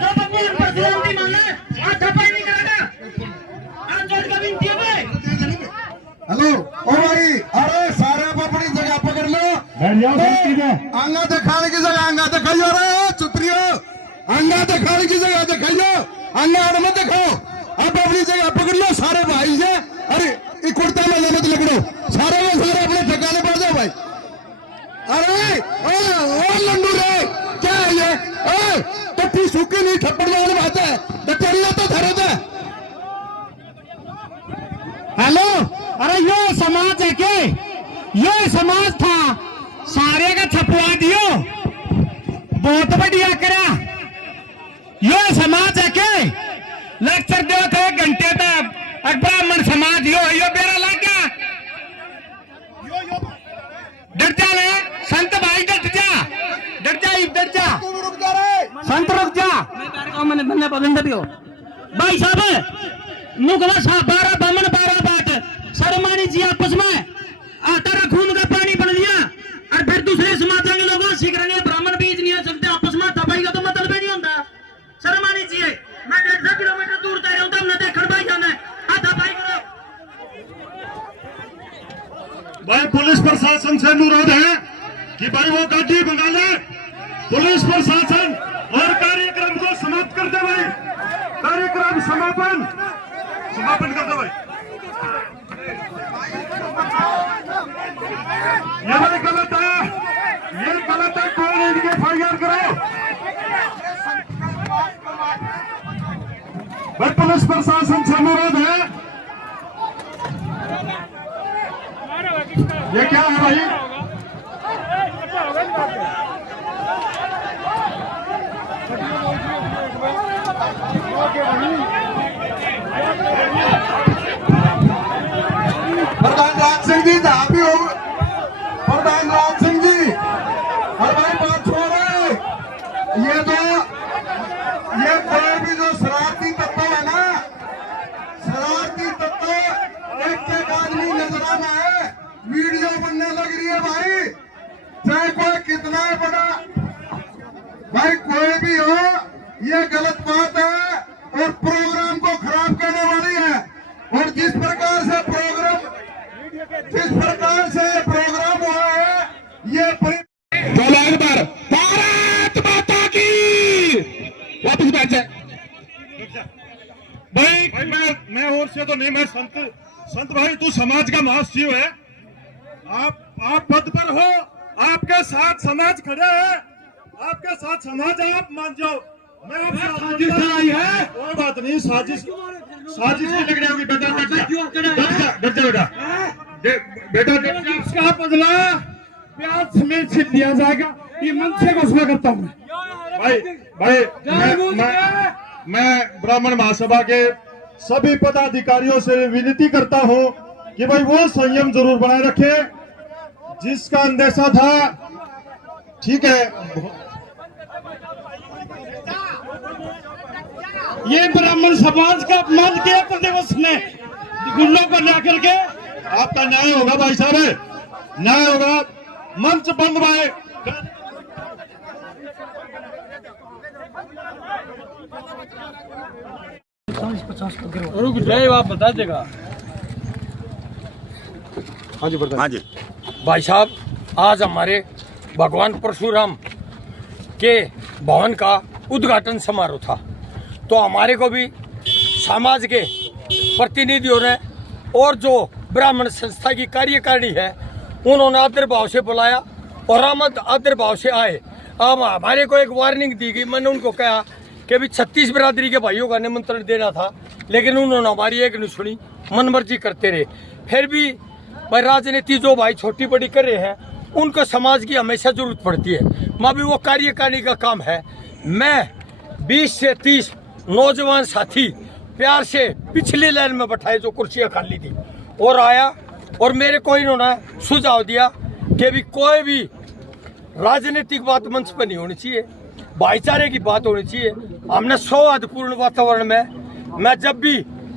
जो बंदी हम पर सलामती मान ले हाथ थप्पड़ नहीं करेगा। हाथ जोड़ के विनती है भाई। हेलो ओ भाई, अरे सारे अपनी जगह पकड़ लो। आंगा दिखाने की जगह आंगा दिखाइयो, रे चुतरियो आंगा दिखाने की जगह दिखाइयो, आंगा और मत दिखाओ। आप अपनी जगह पकड़ लो सारे भाई है। अरे ये कुर्ता में मत लगड़ो, सारे में सारे अपने ठिकाने पर जाओ भाई। अरे ओ लंडू रे क्या है ये? टट्टी सूखी नहीं थप्पड़ वाली बात है, डटरिया तो धरो दे। हेलो, अरे यो समाज है के? यो समाज था, सारे का छपवा दियो, बहुत बढ़िया करा। यो समाज है के? लेक्चर दो थे 1 घंटे तक, ब्राह्मण समाज यो बेरा लग गया। डर जा ले संत भाई, डर जा, डर जा संत, रुक जा। मैंने बंदे पविंद दियो भाई साहब, मुगवा साहब 12 बामन 12 बाट शर्मानी जी आपस में आटा खून का पानी बन लिया, और फिर दूसरे समाज के लोगों सीख रहे हैं ब्राह्मण बीज नहीं आ सकते आपस में, दबाई का तो मतलब ही नहीं होता। शर्मानी जी मैं 150 किलोमीटर दूर जा रहा हूँ, हमने देखा भाई जाना है दबाई करो। भाई पुलिस प्रशासन से अनुरोध है कि भाई वो गाड़ी मंगा ले, पुलिस प्रशासन, और कार्यक्रम को समाप्त कर दे भाई, कार्यक्रम समापन कर दो भाई। ये भाई गलत है, ये गलत है, कौन इनके FIR करो भाई। पुलिस प्रशासन से अनुरोध है, ये क्या है भाई? प्रधान राज सिंह जी जहाँ भी हो, प्रधान राज सिंह जी, और भाई बात छोड़ो, ये कोई भी जो शरारती तत्व है ना, शरारती तत्व एक आदमी नजराना है, वीडियो बनने लग रही है भाई, चाहे कोई कितना बड़ा भाई कोई भी हो, ये गलत बात है और प्रोग्राम को खराब करने वाली है। और जिस प्रकार से ये प्रोग्राम हुआ है, ये भारत माता की वापस बैठ जाए भाई मैं और से तो नहीं, मैं संत भाई, तू समाज का महाशिव है, आप पद पर हो, आपके साथ समाज खड़ा है, आपके साथ समाज, आप मान जाओ। मैं साजिश आई है, कोई बात नहीं, साजिश नहीं लग रही होगी। बेटा इसका बदला प्याज समेत से दिया जाएगा, ये मन से घोषणा करता हूँ भाई। मैं ब्राह्मण महासभा के सभी पदाधिकारियों से विनती करता हूँ कि भाई वो संयम जरूर बनाए रखे, जिसका अंदेशा था, ठीक है। ये ब्राह्मण समाज का अपमान किया प्रतिपक्ष ने गुंडों को लेकर के। आपका न्याय होगा भाई साहब, न्याय होगा। मंच बंद भाई। आप बता देगा। हाँ जी भाई साहब, आज हमारे भगवान परशुराम के भवन का उद्घाटन समारोह था, तो हमारे को भी समाज के प्रतिनिधियों ने और जो ब्राह्मण संस्था की कार्यकारिणी है उन्होंने आदर भाव से बुलाया और हम आदर भाव से आए। अब हमारे को एक वार्निंग दी गई, मैंने उनको कहा कि अभी 36 बिरादरी के भाइयों का निमंत्रण देना था, लेकिन उन्होंने हमारी एक नहीं सुनी, मनमर्जी करते रहे। फिर भी भाई राजनीति जो भाई छोटी बड़ी कर रहे हैं, उनको समाज की हमेशा जरूरत पड़ती है। मैं भी वो कार्यकारिणी का काम है, मैं 20 से 30 नौजवान साथी प्यार से पिछली लाइन में बैठाए जो कुर्सियां खाली थी और आया, और मेरे को इन्होंने सुझाव दिया कि भी कोई भी राजनीतिक बात मंच पर नहीं होनी चाहिए, भाईचारे की बात होनी चाहिए। हमने सौहार्दपूर्ण वातावरण में मैं जब भी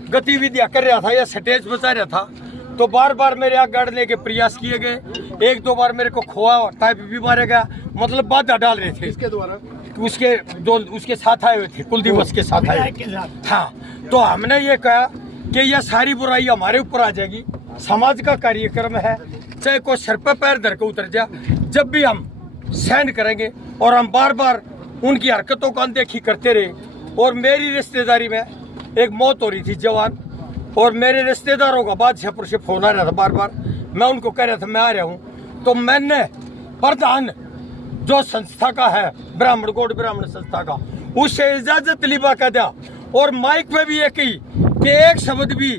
गतिविधियां कर रहा था या स्टेज बजा रहा था तो बार बार मेरे आगे अड़ने के प्रयास किए गए। 1-2 बार मेरे को खोआ टाइप भी मारे गया, मतलब बाधा डाल रहे थे। इसके द्वारा उसके जो उसके साथ आए हुए थे, कुलदीप के साथ आए। हाँ, तो हमने ये कहा कि यह सारी बुराई हमारे ऊपर आ जाएगी। समाज का कार्यक्रम है, चाहे कोई सर पे पैर धर के उतर जा, जब भी हम सहन करेंगे। और हम बार बार उनकी हरकतों को अनदेखी करते रहे। और मेरी रिश्तेदारी में एक मौत हो रही थी जवान, और मेरे रिश्तेदारों का बादशाहपुर से फोन आ रहा था बार बार। मैं उनको कह रहा था मैं आ रहा हूँ। तो मैंने प्रधान जो संस्था का है, ब्राह्मण कोट ब्राह्मण संस्था का, उससे इजाजत लिबा कर दिया। और माइक पे भी ये कही कि एक शब्द भी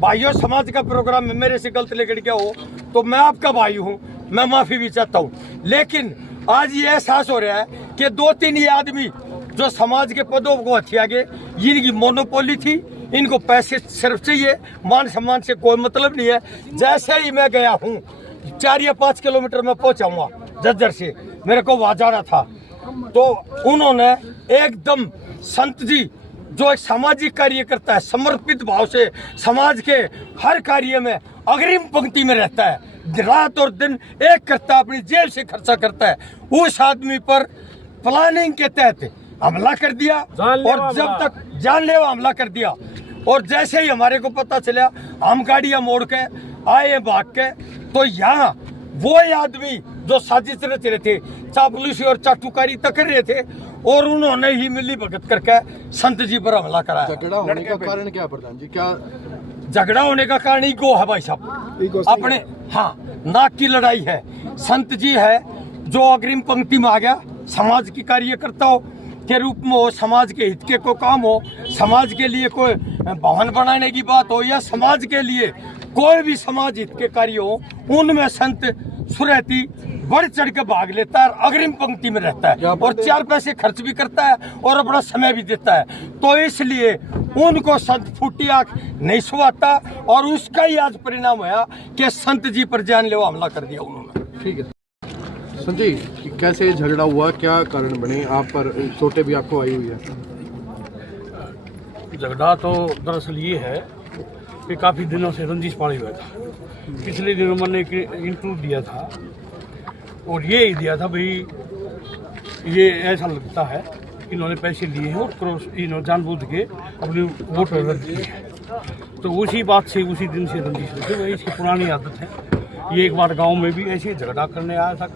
भाइयों समाज का प्रोग्राम में मेरे से गलत लेकर गया हो तो मैं आपका भाई हूँ, मैं माफी भी चाहता हूँ। लेकिन आज ये एहसास हो रहा है कि 2-3 ये आदमी जो समाज के पदों को हथिया गए, जिनकी मोनोपोली थी, इनको पैसे सिर्फ चाहिए, मान सम्मान से कोई मतलब नहीं है। जैसे ही मैं गया हूँ 4 या 5 किलोमीटर में पहुंचाऊंगा जज्जर से, मेरे को वहां जाना था, तो उन्होंने एकदम संत जी जो एक सामाजिक कार्य करता है, समर्पित भाव से समाज के हर कार्य में अग्रिम पंक्ति में रहता है, रात और दिन एक करता है, अपनी जेब से खर्चा करता है, उस आदमी पर प्लानिंग के तहत हमला कर दिया। और जब तक जानलेवा हमला कर दिया, और जैसे ही हमारे को पता चला हम गाड़ियां मोड़ के आए भाग के, तो यहाँ वो आदमी जो साजिश रच रहे थे, चापलूसी और चाटुकारी तक कर रहे थे, और उन्होंने ही मिली भगत करके संत जी पर हमला कराया। झगड़ा होने का कारण क्या प्रधान जी? क्या झगड़ा होने का कारण ईगो है भाई साहब, अपने हाँ नाक की लड़ाई है। संत जी है जो अग्रिम पंक्ति में आ गया, समाज की कार्यकर्ताओं के रूप में हो, समाज के हित के को काम हो, समाज के लिए कोई भवन बनाने की बात हो, या समाज के लिए कोई भी समाज हित के कार्य हो, उनमें संत सुरहती बढ़ चढ़ के भाग लेता है, अग्रिम पंक्ति में रहता है, और 4 पैसे खर्च भी करता है और अपना समय भी देता है। तो इसलिए उनको संत फूटी आंख नहीं सुहाता, और उसका ही आज परिणाम हुआ कि संत जी पर जानलेवा हमला कर दिया उन्होंने। ठीक है संजय, कैसे झगड़ा हुआ, क्या कारण बने, आप पर चोटें भी आपको आई हुई है? झगड़ा तो दरअसल ये है कि काफ़ी दिनों से रंजिश पड़ी हुआ था। पिछले दिनों मैंने एक इंटरव्यू दिया था, और ये ही दिया था भाई ये ऐसा लगता है कि इन्होंने पैसे लिए हैं और इन्होंने जानबूझ के अपनी वोट रद्द की है। तो उसी बात से उसी दिन से रंजिश होती है, इसकी पुरानी आदत है। ये एक बार गांव में भी ऐसे झगड़ा करने आया था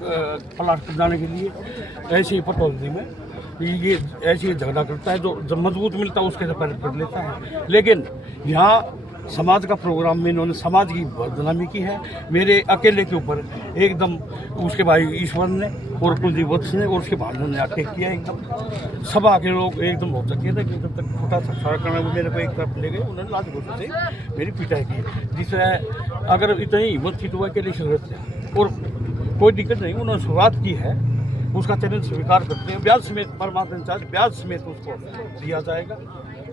प्लाट पर जाने के लिए, ऐसे ही पटौदी में ये ऐसे ही झगड़ा करता है, जो जब मजबूत मिलता है उसके पैर पकड़ लेता है। लेकिन यहाँ समाज का प्रोग्राम में इन्होंने समाज की बदनामी की है, मेरे अकेले के ऊपर एकदम। उसके भाई ईश्वर ने और कुलदीप वत्स ने और उसके भाइयों ने अटैक किया एकदम। सभा के लोग एकदम हो सके थे कि जब तक छोटा सा खड़ा करना, वो मेरे को एक तरफ ले गए, उन्होंने लात घोषणा से मेरी पिटाई की, जिससे अगर इतनी हिम्मत थी तो वह अकेले शरीरत थे, और कोई दिक्कत नहीं, उन्होंने शुरुआत की है, उसका चैलेंज स्वीकार करते हैं। ब्याज समेत परमात्मा चार्ज ब्याज समेत उसको दिया जाएगा,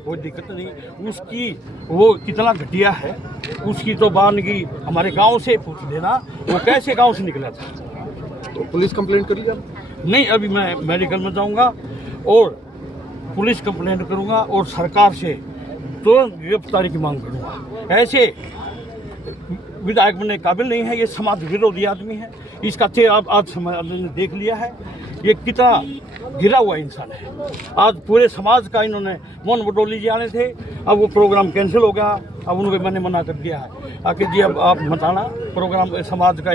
कोई दिक्कत नहीं। उसकी वो कितना घटिया है उसकी तो बानगी हमारे गांव से पूछ लेना, वो कैसे गांव से निकला था। तो पुलिस कंप्लेंट करी जाए? नहीं, अभी मैं मेडिकल में जाऊंगा और पुलिस कंप्लेंट करूंगा और सरकार से तुरंत गिरफ्तारी की मांग करूंगा। ऐसे विधायक बनने काबिल नहीं है, ये समाज विरोधी आदमी है। इसका चेहरा आज समाज ने देख लिया है, ये कितना गिरा हुआ इंसान है। आज पूरे समाज का इन्होंने मोहन बटोली जी आने थे, अब वो प्रोग्राम कैंसिल हो गया। अब उनको मैंने मना कर दिया है आके जी अब आप मत आना प्रोग्राम। समाज का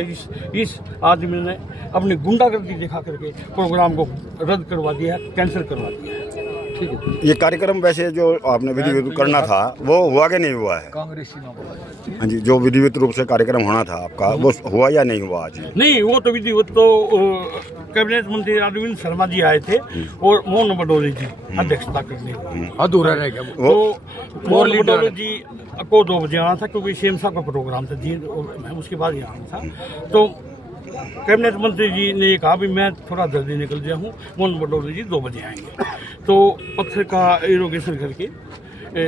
इस आदमी ने अपनी गुंडागर्दी दिखा करके प्रोग्राम को रद्द करवा दिया है, कैंसिल करवा दिया है। ठीक है, ये कार्यक्रम वैसे जो आपने विधिवत करना था वो हुआ कि नहीं हुआ है? कांग्रेसी हाँ जी, जो विधिवत रूप से कार्यक्रम होना था आपका वो हुआ या नहीं हुआ आज? नहीं, वो तो विधिवत तो कैबिनेट मंत्री अरविंद शर्मा जी आए थे और मोहन बटोली जी अध्यक्षता करने, अधूरा रह गया तो मोहन बटोली जी को 2 बजे आना था क्योंकि सीएम साहब का प्रोग्राम था जी, मैं उसके बाद ही आना था। तो कैबिनेट मंत्री जी ने ये कहा भी मैं थोड़ा जल्दी निकल गया हूँ, मोहन बटोली जी 2 बजे आएंगे। तो पत्थर का इरोगेशन करके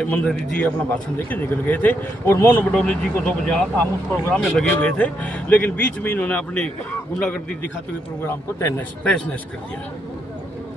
मंत्री जी अपना भाषण देके निकल गए थे और मोहन बटोली जी को 2 बजे आना था। हम उस प्रोग्राम में लगे हुए थे, लेकिन बीच में इन्होंने अपनी गुंडागर्दी दिखाते हुए प्रोग्राम को तहस नहस कर दिया।